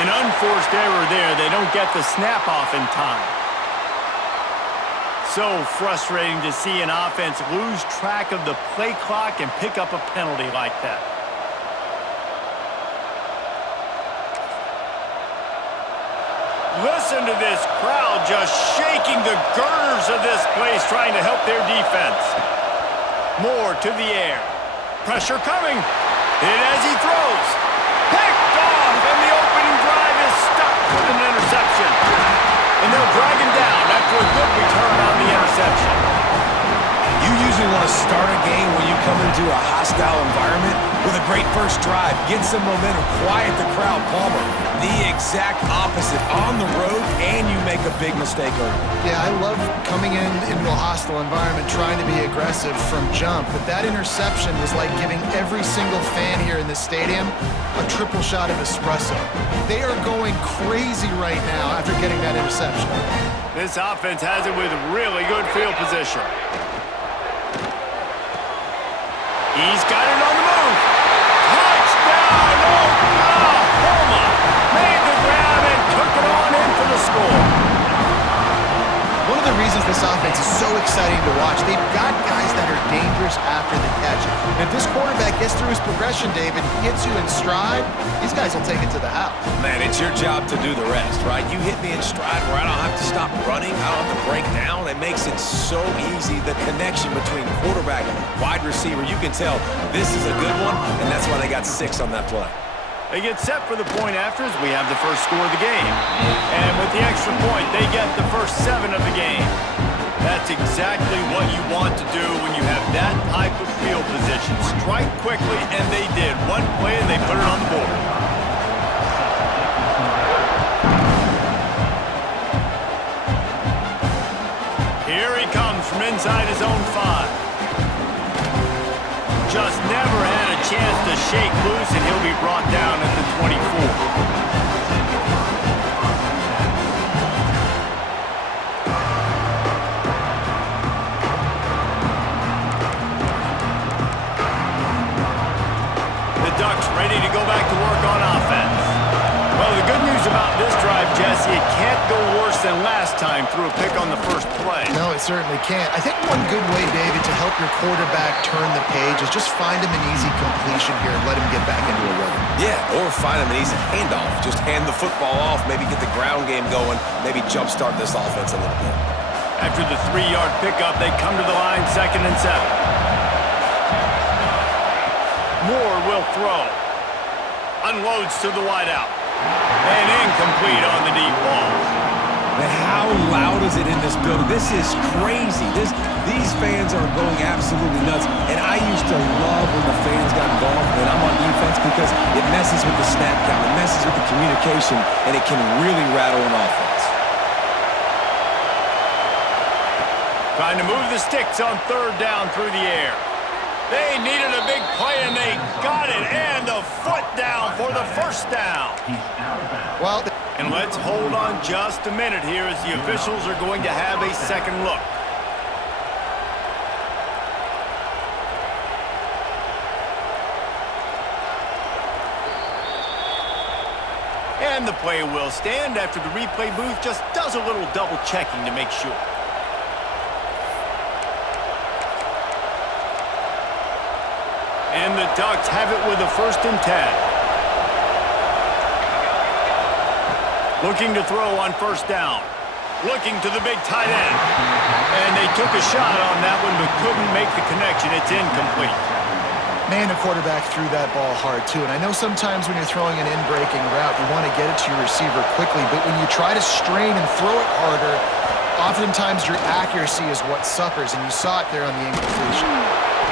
An unforced error there. They don't get the snap off in time. So frustrating to see an offense lose track of the play clock and pick up a penalty like that. Listen to this crowd just shaking the girders of this place, trying to help their defense. Moore to the air. Pressure coming. Hit as he throws. Picked off, and the opening drive is stuck with an interception. And they'll drag him down after a good return on the interception. You usually want to start a game when you come into a hostile environment with a great first drive. Get some momentum, quiet the crowd. Palmer, the exact opposite. On the road, and you make a big mistake early. Yeah, I love coming into a hostile environment, trying to be aggressive from jump, but that interception was like giving every single fan here in the stadium a triple shot of espresso. They are going crazy right now after getting that interception. This offense has it with really good field position. He's got it on the move. Touchdown, Oklahoma! Made the grab and took it on in for the score. One of the reasons this offense is so exciting to watch, they've got guys that are dangerous after the catch. And if this quarterback gets through his progression, David, hits you in stride, these guys will take it to the house. Man, it's your job to do the rest, right? You hit me in stride where I don't have to stop running. I don't have to break down. It makes it so easy. The connection between quarterback and wide receiver, you can tell this is a good one, and that's why they got 6 on that play. They get set for the point after as we have the first score of the game. And with the extra point, they get the first 7 of the game. That's exactly what you want to do when you have that type of field position. Strike quickly, and they did. One play, and they put it on the board. Here he comes from inside his own 5. Just never had a chance to shake loose, and he'll be brought down at the 24. The Ducks ready to go back to work on offense. Well, the good news about this drive, Jesse, it can't go worse than last time through a pick on the first play. No, it certainly can't. I think one good way, David, to help your quarterback turn the page is just find him an easy completion here and let him get back into a rhythm. Yeah, or find him an easy handoff. Just hand the football off, maybe get the ground game going, maybe jumpstart this offense a little bit. After the 3-yard pickup, they come to the line, 2nd and 7. Moore will throw. Unloads to the wideout. And incomplete on the deep ball. Man, how loud is it in this building? This is crazy. These fans are going absolutely nuts. And I used to love when the fans got involved when I'm on defense because it messes with the snap count. It messes with the communication, and it can really rattle an offense. Trying to move the sticks on 3rd down through the air. They needed a big play, and they got it. And the foot down for the first down. Well, and let's hold on just a minute here as the officials are going to have a second look. And the play will stand after the replay booth just does a little double checking to make sure. And the Ducks have it with a 1st and 10. Looking to throw on 1st down. Looking to the big tight end. And they took a shot on that one but couldn't make the connection. It's incomplete. man, the quarterback threw that ball hard, too. And I know sometimes when you're throwing an in-breaking route, you want to get it to your receiver quickly. But when you try to strain and throw it harder, oftentimes your accuracy is what suffers. And you saw it there on the incompletion.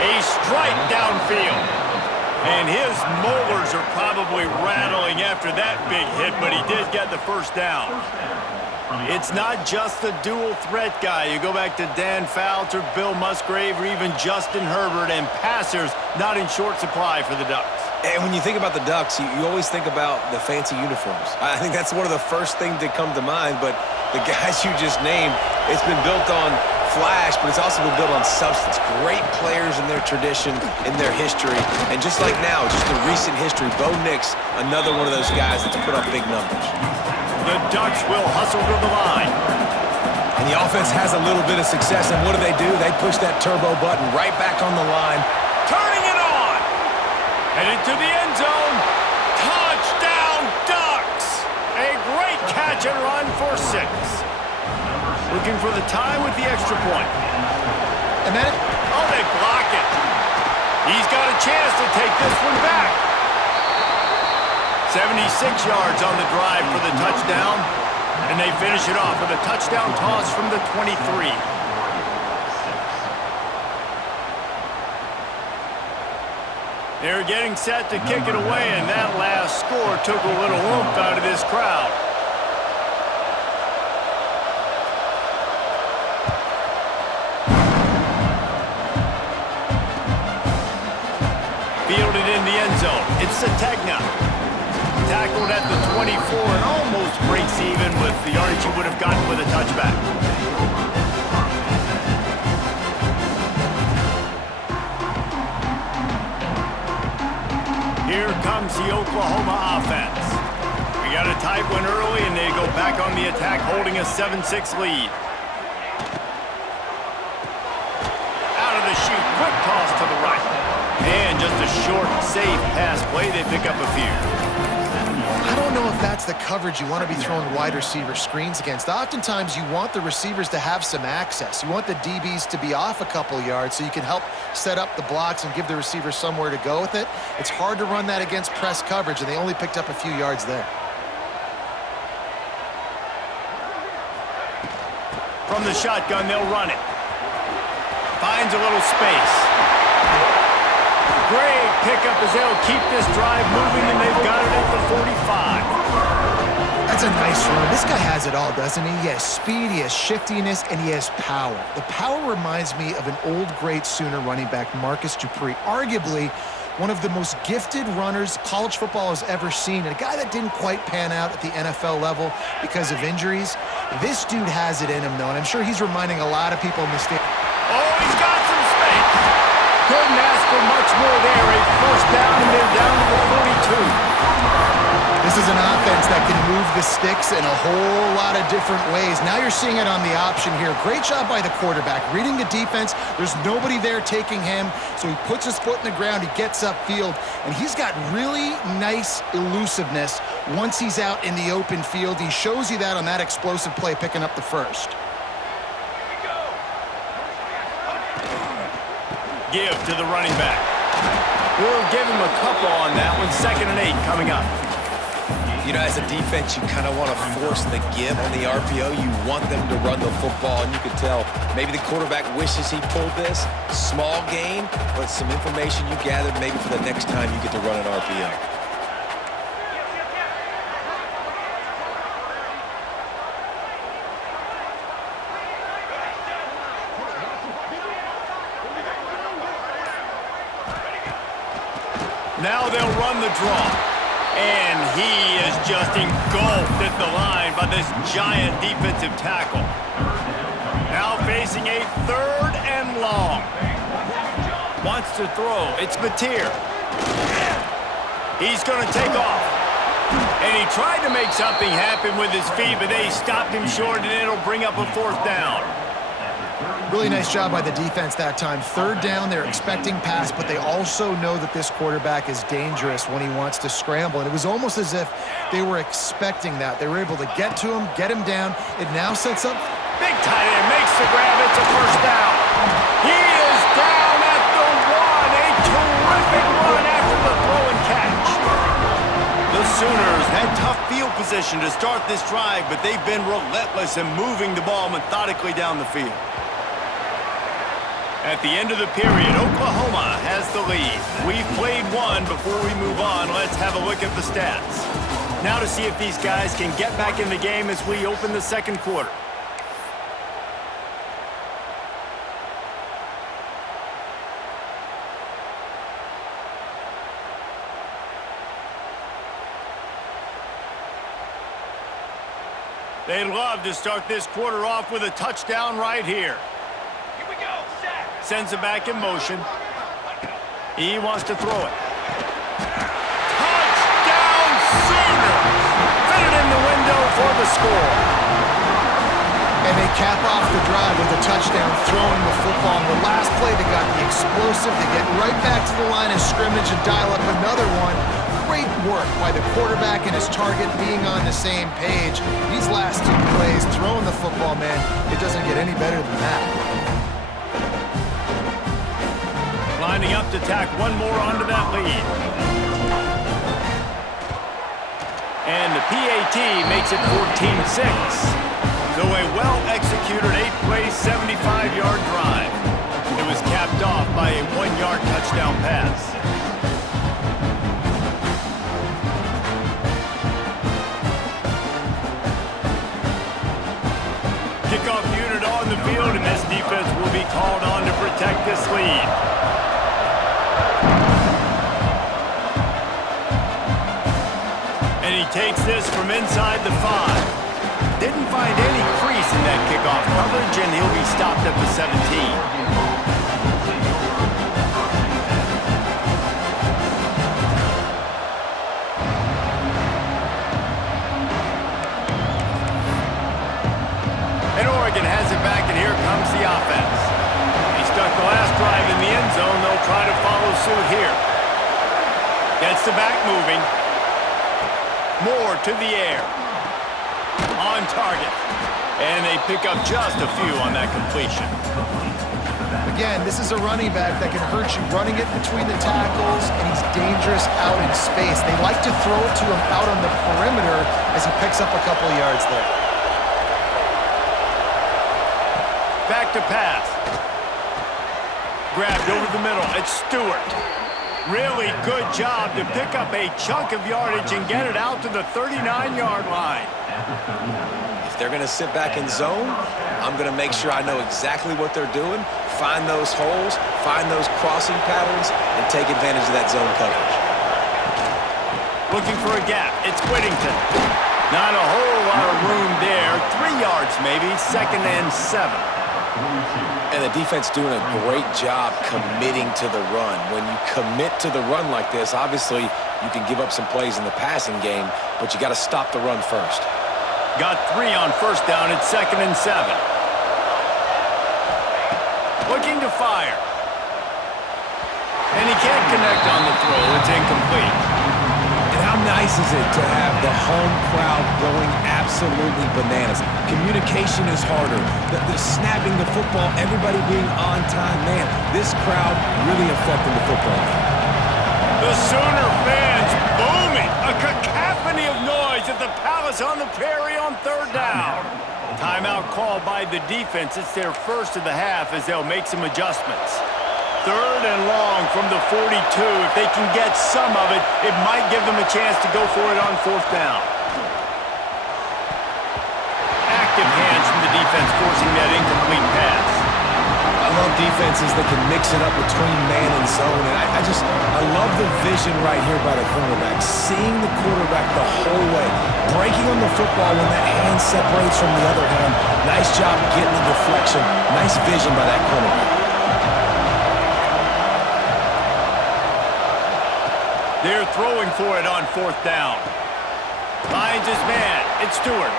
A strike downfield. And his molars are probably rattling after that big hit, but he did get the first down. It's not just the dual threat guy. You go back to Dan Fouts, Bill Musgrave, or even Justin Herbert, and passers not in short supply for the Ducks. And when you think about the Ducks, you always think about the fancy uniforms. I think that's one of the first things that come to mind, but the guys you just named, it's been built on flash, but it's also been built on substance. Great players in their tradition, in their history, and just like now, just the recent history, Bo Nix, another one of those guys that's put up big numbers. The Ducks will hustle to the line. And the offense has a little bit of success, and what do? They push that turbo button right back on the line. Turning it on. Headed to the end zone. Touchdown, Ducks! A great catch and run for 6. Looking for the tie with the extra point. And then, oh, they block it. He's got a chance to take this one back. 76 yards on the drive for the touchdown. And they finish it off with a touchdown toss from the 23. They're getting set to kick it away, and that last score took a little oomph out of this crowd. Fielded in the end zone. It's Sategna. Tackled at the 24 and almost breaks even with the yardage he would have gotten with a touchback. Here comes the Oklahoma offense. We got a tight one early, and they go back on the attack, holding a 7-6 lead. Out of the chute, quick toss to the right. And just a short, safe pass play, they pick up a few. I don't know if that's the coverage you want to be throwing wide receiver screens against. Oftentimes, you want the receivers to have some access. You want the DBs to be off a couple yards so you can help set up the blocks and give the receiver somewhere to go with it. It's hard to run that against press coverage, and they only picked up a few yards there. From the shotgun, they'll run it. Finds a little space. Great pickup as they'll keep this drive moving, and they've got it at the 45. That's a nice run. This guy has it all, doesn't he? He has speed, he has shiftiness, and he has power. The power reminds me of an old, great Sooner running back, Marcus Dupree, arguably one of the most gifted runners college football has ever seen, and a guy that didn't quite pan out at the NFL level because of injuries. This dude has it in him, though, and I'm sure he's reminding a lot of people in the state. Oh, he's got some space. Couldn't ask for much more there. A first down, and they're down to the 42. This is an offense that can move the sticks in a whole lot of different ways. Now you're seeing it on the option here. Great job by the quarterback. Reading the defense, there's nobody there taking him, so he puts his foot in the ground, he gets upfield, and he's got really nice elusiveness once he's out in the open field. He shows you that on that explosive play, picking up the first. Give to the running back. We'll give him a couple on that one. 2nd and 8 coming up. You know, as a defense, you kind of want to force the give on the RPO. You want them to run the football, and you can tell maybe the quarterback wishes he pulled this. Small gain, but some information you gathered maybe for the next time you get to run an RPO. Now they'll run the draw. And he is just engulfed at the line by this giant defensive tackle. Now facing a 3rd and long. Wants to throw. It's Mateer. He's going to take off. And he tried to make something happen with his feet, but they stopped him short, and it'll bring up a 4th down. Really nice job by the defense that time. 3rd down, they're expecting pass, but they also know that this quarterback is dangerous when he wants to scramble. And it was almost as if they were expecting that. They were able to get to him, get him down. It now sets up. Big tight end makes the grab. It's a 1st down. He is down at the 1. A terrific run after the throw and catch. The Sooners had tough field position to start this drive, but they've been relentless in moving the ball methodically down the field. At the end of the period, Oklahoma has the lead. We've played one. Before we move on, let's have a look at the stats. Now to see if these guys can get back in the game as we open the 2nd quarter. They'd love to start this quarter off with a touchdown right here. Here we go, Zach. Sends it back in motion. He wants to throw it. Touchdown Sooners! Fit it in the window for the score. And they cap off the drive with a touchdown throwing the football. On the last play, they got the explosive. They get right back to the line of scrimmage and dial up another one. Great work by the quarterback and his target being on the same page. These last two plays, throwing the football, man, it doesn't get any better than that. Lining up to tack one more onto that lead. And the PAT makes it 14-6. So a well-executed 8-play, 75-yard drive. It was capped off by a 1-yard touchdown pass. Kickoff unit on the field, and this defense will be called on to protect this lead. And he takes this from inside the 5. Didn't find any crease in that kickoff coverage, and he'll be stopped at the 17. And Oregon has it back, and here comes the offense. He stuck the last drive in the end zone. They'll try to follow suit here. Gets the back moving. Moore to the air. On target. And they pick up just a few on that completion. Again, this is a running back that can hurt you running it between the tackles, and he's dangerous out in space. They like to throw it to him out on the perimeter as he picks up a couple of yards there. Back to pass. Grabbed over the middle. It's Stewart. Really good job to pick up a chunk of yardage and get it out to the 39-yard line. If they're going to sit back in zone, I'm going to make sure I know exactly what they're doing, find those holes, find those crossing patterns, and take advantage of that zone coverage. Looking for a gap. It's Whittington. Not a whole lot of room there. 3 yards maybe. 2nd and 7. And the defense doing a great job committing to the run. When you commit to the run like this, obviously you can give up some plays in the passing game, but you got to stop the run first. Got 3 on first down. It's 2nd and 7. Looking to fire. And he can't connect on the throw. It's incomplete. And how nice is it to have the home crowd going absolutely bananas? Communication is harder. The snapping the football, everybody being on time. Man, this crowd really affecting the football. The Sooner fans booming. A cacophony of noise at the Palace on the Prairie on 3rd down. Timeout called by the defense. It's their first of the half as they'll make some adjustments. 3rd and long from the 42. If they can get some of it, it might give them a chance to go for it on 4th down. Active hands from the defense forcing that incomplete pass. I love defenses that can mix it up between man and zone, and I love the vision right here by the cornerback, seeing the quarterback the whole way, breaking on the football when that hand separates from the other hand. Nice job getting the deflection. Nice vision by that cornerback. They're throwing for it on 4th down. Finds his man. It's Stewart.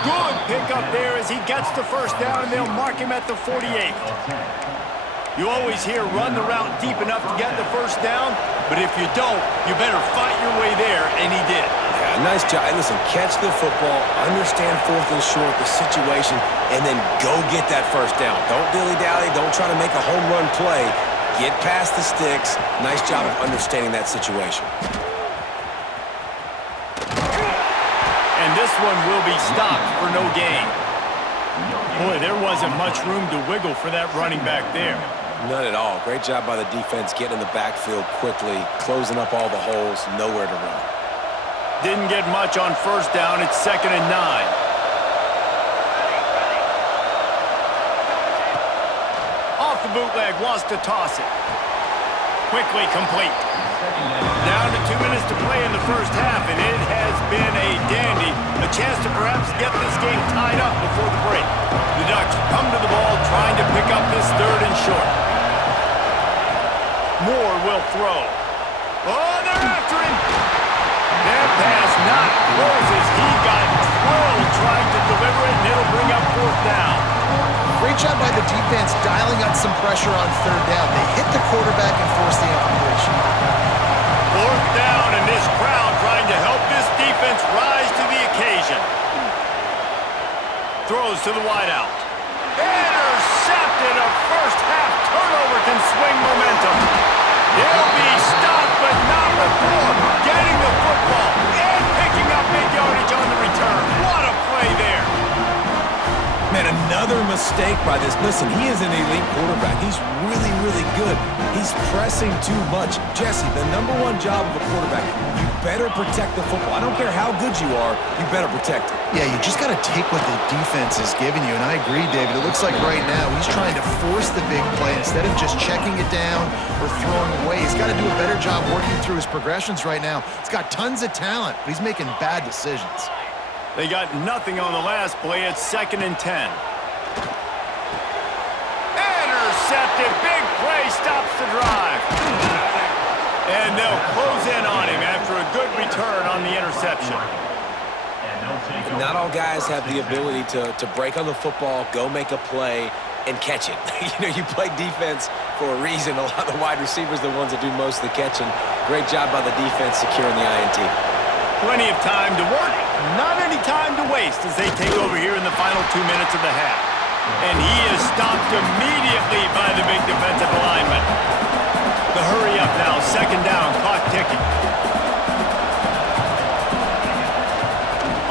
Good pickup there as he gets the first down, and they'll mark him at the 48. You always hear run the route deep enough to get the first down, but if you don't, you better fight your way there, and he did. Yeah, nice job. Hey, listen, catch the football, understand 4th and short, the situation, and then go get that first down. Don't dilly-dally. Don't try to make a home run play. Get past the sticks. Nice job of understanding that situation. And this one will be stopped for no gain. Boy, there wasn't much room to wiggle for that running back there. None at all. Great job by the defense getting in the backfield quickly, closing up all the holes, nowhere to run. Didn't get much on first down. It's 2nd and 9. Off the bootleg, wants to toss it. Quickly complete. Down to 2 minutes to play in the first half, and it has been a dandy. A chance to perhaps get this this game tied up before the break. The Ducks come to the ball trying to pick up this third and short. Moore will throw. Oh, they're after him. That pass not closes. He got twirled trying to deliver it, and it'll bring up fourth down. Great job by the defense dialing up some pressure on third down. They hit the quarterback and forced the incompletion. Fourth down, and this crowd trying to help this defense rise to the occasion. Throws to the wideout. Intercepted. A first-half turnover can swing momentum. He'll be stopped, but not before getting the football and picking up big yardage on the return. What a play there. Man, another mistake by this. Listen, he is an elite quarterback. He's really, really good. He's pressing too much. Jesse, the number one job of a quarterback, you better protect the football. I don't care how good you are, you better protect it. Yeah, you just got to take what the defense is giving you, and I agree, David. It looks like right now he's trying to force the big play instead of just checking it down or throwing away. He's got to do a better job working through his progressions right now. He's got tons of talent, but he's making bad decisions. They got nothing on the last play. It's 2nd and 10. Intercepted. Big play stops the drive. And they'll close in on him after a good return on the interception. Not all guys have the ability to break on the football, go make a play, and catch it. You play defense for a reason. A lot of the wide receivers are the ones that do most of the catching. Great job by the defense securing the INT. Plenty of time to work, not any time to waste as they take over here in the final 2 minutes of the half. And he is stopped immediately by the big defensive lineman. The hurry up now, 2nd down, clock ticking.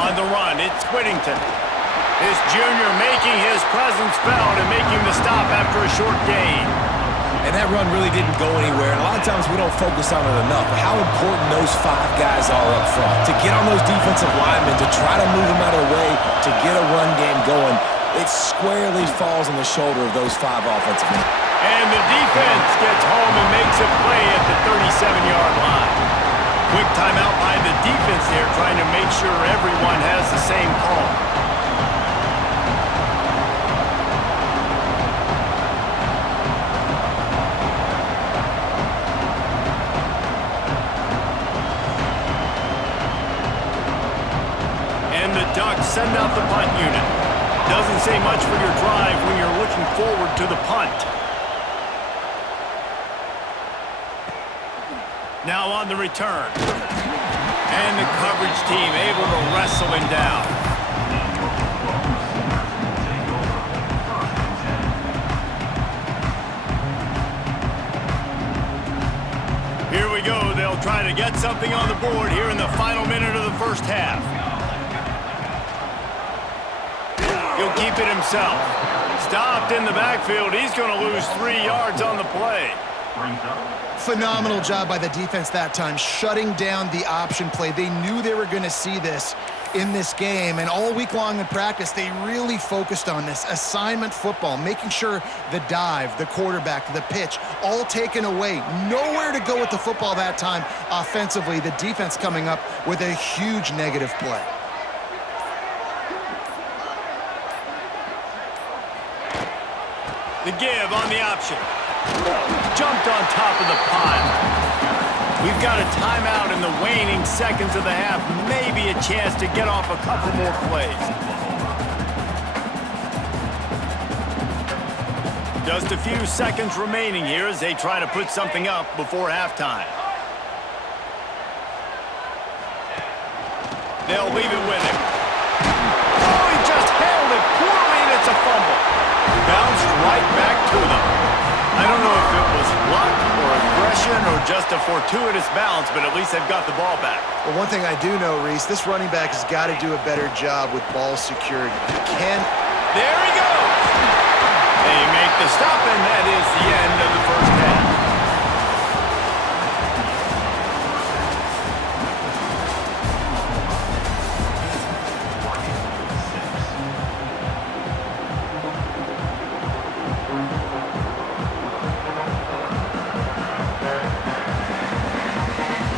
On the run, it's Whittington. This junior making his presence felt and making the stop after a short gain. And that run really didn't go anywhere. And a lot of times we don't focus on it enough. But how important those 5 guys are up front. To get on those defensive linemen, to try to move them out of the way, to get a run game going, it squarely falls on the shoulder of those 5 offensive men. And the defense gets home and makes a play at the 37-yard line. Quick timeout by the defense there, trying to make sure everyone has the same call. And the Ducks send out the punt unit. Doesn't say much for your drive when you're looking forward to the punt. Now on the return. And the coverage team able to wrestle him down. Here we go. They'll try to get something on the board here in the final minute of the first half. He'll keep it himself. Stopped in the backfield. He's going to lose 3 yards on the play. Phenomenal job by the defense that time, shutting down the option play. They knew they were going to see this in this game, and all week long in practice, they really focused on this assignment football, making sure the dive, the quarterback, the pitch, all taken away. Nowhere to go with the football that time offensively. The defense coming up with a huge negative play. The give on the option. Jumped on top of the pile. We've got a timeout in the waning seconds of the half. Maybe a chance to get off a couple more plays. Just a few seconds remaining here as they try to put something up before halftime. They'll leave it with him. Oh, he just handled it poorly, and it's a fumble. Bounced right back to them. I don't know if it was luck or aggression or just a fortuitous bounce, but at least they've got the ball back. Well, one thing I do know, Reese, this running back has got to do a better job with ball security. There he goes! They make the stop, and that is the end of the first half.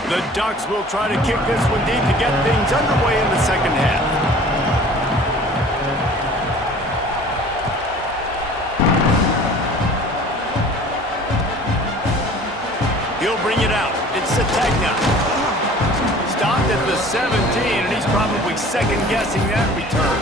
The Ducks will try to kick this one deep to get things underway in the second half. second-guessing that return.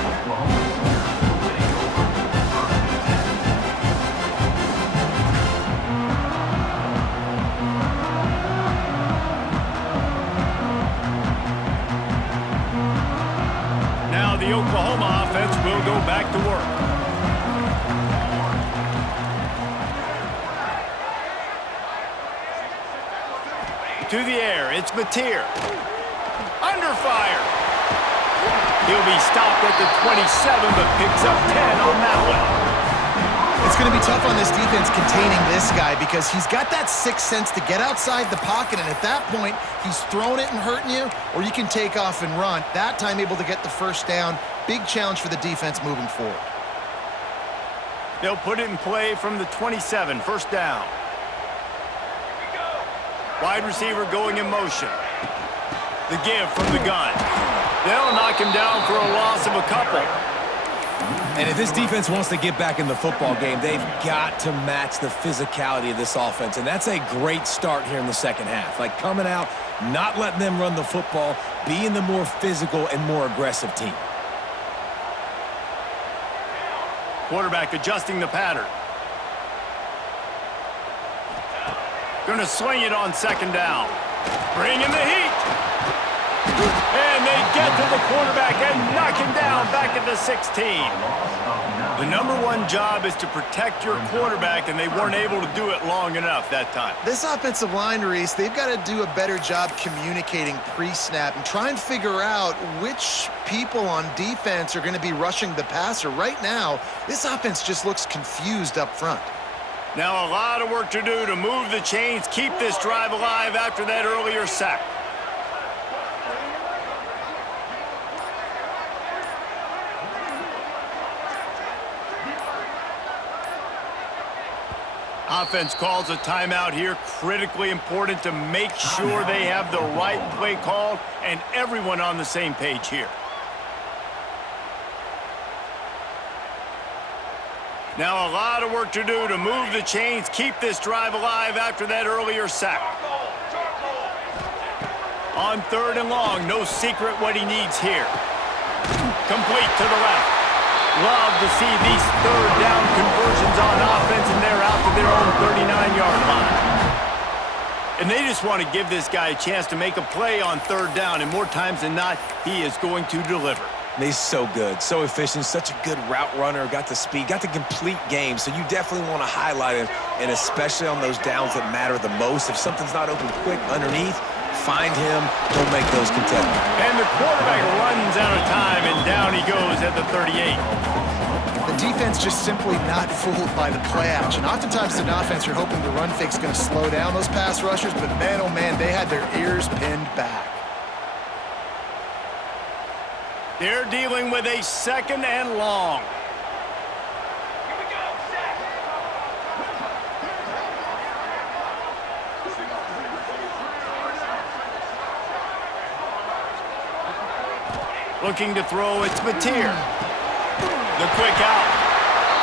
Now the Oklahoma offense will go back to work. To the air, it's Mateer. Under fire. He'll be stopped at the 27, but picks up 10 on that one. It's going to be tough on this defense containing this guy because he's got that sixth sense to get outside the pocket, and at that point, he's throwing it and hurting you, or you can take off and run. That time able to get the first down. Big challenge for the defense moving forward. They'll put it in play from the 27, first down. Wide receiver going in motion. The give from the gun. They'll knock him down for a loss of a couple. And if this defense wants to get back in the football game, they've got to match the physicality of this offense. And that's a great start here in the second half. Like coming out, not letting them run the football, being the more physical and more aggressive team. Quarterback adjusting the pattern. Going to swing it on second down. Bringing the heat. And they get to the quarterback and knock him down back at the 16. The number one job is to protect your quarterback, and they weren't able to do it long enough that time. This offensive line, Reese, they've got to do a better job communicating pre-snap and try and figure out which people on defense are going to be rushing the passer. Right now, this offense just looks confused up front. Now a lot of work to do to move the chains, keep this drive alive after that earlier sack. Offense calls a timeout here. Critically important to make sure they have the right play called and everyone on the same page here. Now a lot of work to do to move the chains, keep this drive alive after that earlier sack. On third and long, no secret what he needs here. Complete to the left. Love to see these third down conversions on offense, and they're out to their own 39-yard line. And they just want to give this guy a chance to make a play on third down, and more times than not, he is going to deliver. He's so good, so efficient, such a good route runner, got the speed, got the complete game, so you definitely want to highlight him, and especially on those downs that matter the most. If something's not open quick underneath, find him, he'll make those contested. And the quarterback runs out of time, and down he goes at the 38. The defense just simply not fooled by the play action. Oftentimes in offense, you're hoping the run fake's going to slow down those pass rushers, but man, oh man, they had their ears pinned back. They're dealing with a second and long. Here we go, set. Looking to throw, it's Mateer. The quick out.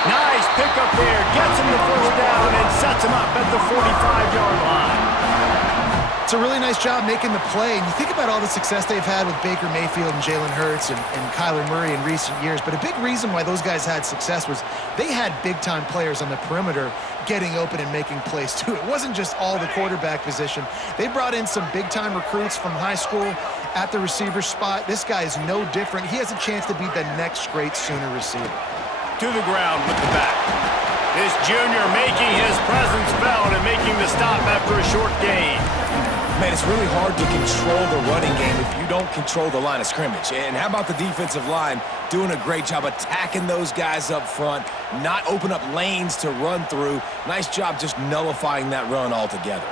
Nice pickup there. Gets him the first down and sets him up at the 45-yard line. It's a really nice job making the play. And you think about all the success they've had with Baker Mayfield and Jalen Hurts and Kyler Murray in recent years. But a big reason why those guys had success was they had big-time players on the perimeter getting open and making plays too. It wasn't just all the quarterback position. They brought in some big-time recruits from high school at the receiver spot. This guy is no different. He has a chance to be the next great Sooner receiver. To the ground with the back. This junior making his presence felt and making the stop after a short gain. Man, it's really hard to control the running game if you don't control the line of scrimmage. And how about the defensive line doing a great job attacking those guys up front, not open up lanes to run through. Nice job just nullifying that run altogether.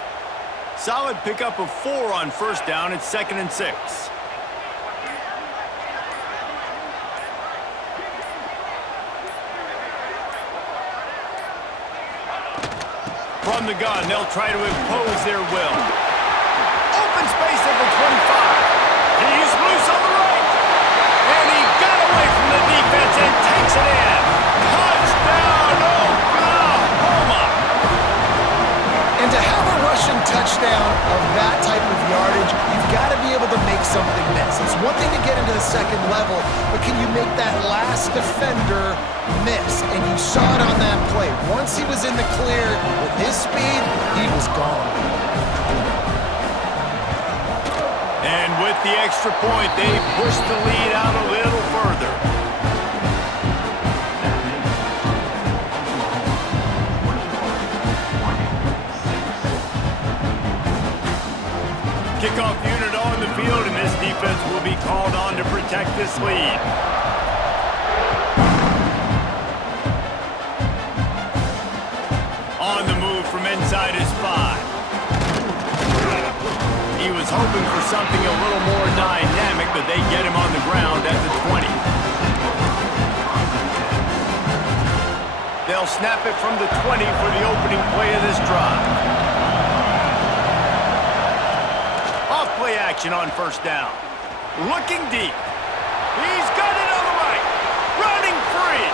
Solid pickup of 4 on first down. It's 2nd and 6. From the gun, they'll try to impose their will. Open space at the 25. He's loose on the right. And he got away from the defense and takes it in. Touchdown, Oklahoma! And to have a rushing touchdown touchdown of that type of yardage, you've got to be able to make something miss. It's one thing to get into the second level, but can you make that last defender miss? And you saw it on that play. Once he was in the clear with his speed, he was gone. And with the extra point, they push the lead out a little further. Kickoff unit on the field, and this defense will be called on to protect this lead. On the move from inside his 5. He was hoping for something a little more dynamic, but they get him on the ground at the 20. They'll snap it from the 20 for the opening play of this drive. Off-play action on first down. Looking deep. He's got it on the right. Running free.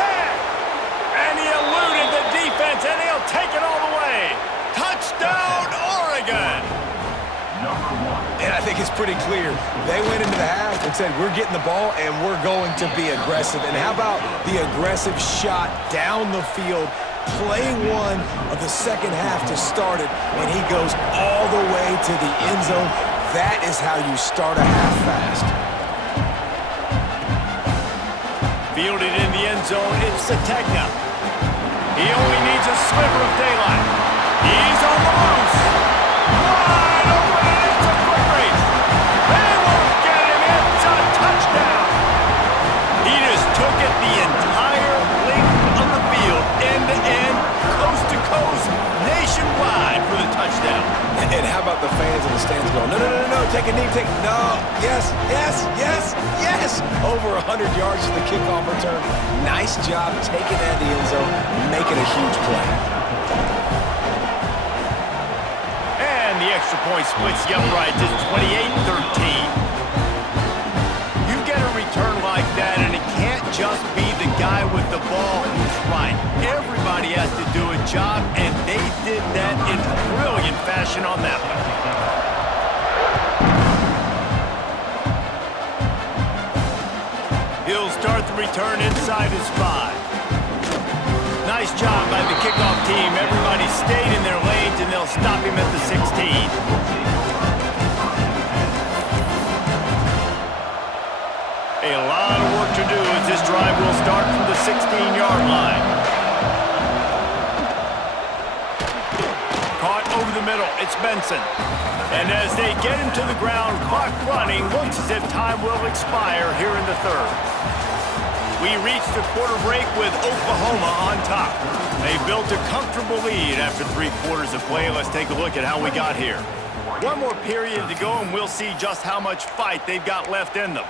Tag. And he eluded the defense, and he'll take it all the way. Touchdown, Oregon. And I think it's pretty clear. They went into the half and said, we're getting the ball and we're going to be aggressive. And how about the aggressive shot down the field, play one of the second half to start it, and he goes all the way to the end zone. That is how you start a half fast. Fielded in the end zone, it's Sategna. He only needs a sliver of daylight. He's on the loose. Wide open, and it's a quick race. They won't get him. It's a touchdown. He just took it the entire length of the field, end to end, coast to coast, nationwide for the touchdown. And how about the fans in the stands going, no, no, no, no, take a knee, no, yes, yes, yes, yes. Over 100 yards to the kickoff return. Nice job taking that to the end zone, making a huge play. And the extra point splits the upright to 28-13. You get a return like that, and it can't just be the guy with the ball who's right. Everybody has to do a job, and they did that in brilliant fashion on that one. He'll start the return inside his 5. Nice job by the kickoff team. Everybody stayed in their lanes, and they'll stop him at the 16. A lot of work to do as this drive will start from the 16-yard line. Caught over the middle, it's Benson. And as they get him to the ground, clock running, looks as if time will expire here in the third. We reached the quarter break with Oklahoma on top. They built a comfortable lead after 3 quarters of play. Let's take a look at how we got here. One more period to go, and we'll see just how much fight they've got left in them.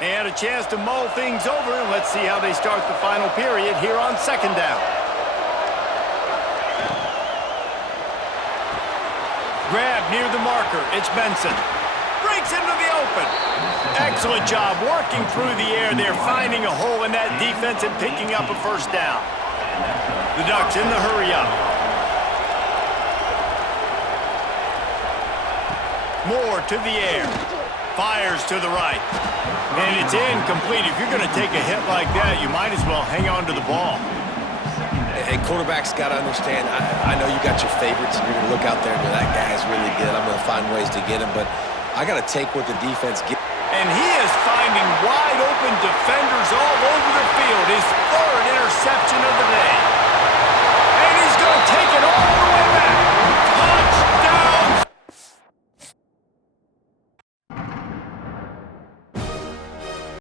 And a chance to mull things over. Let's see how they start the final period here on second down. Grab near the marker. It's Benson. Breaks into the open. Excellent job working through the air. They're finding a hole in that defense and picking up a first down. The Ducks in the hurry up. Moore to the air. Fires to the right. And it's incomplete. If you're going to take a hit like that, you might as well hang on to the ball. And quarterbacks got to understand, I know you got your favorites, and you're going to look out there and go, that guy's really good. I'm going to find ways to get him, but I got to take what the defense gives. And he is finding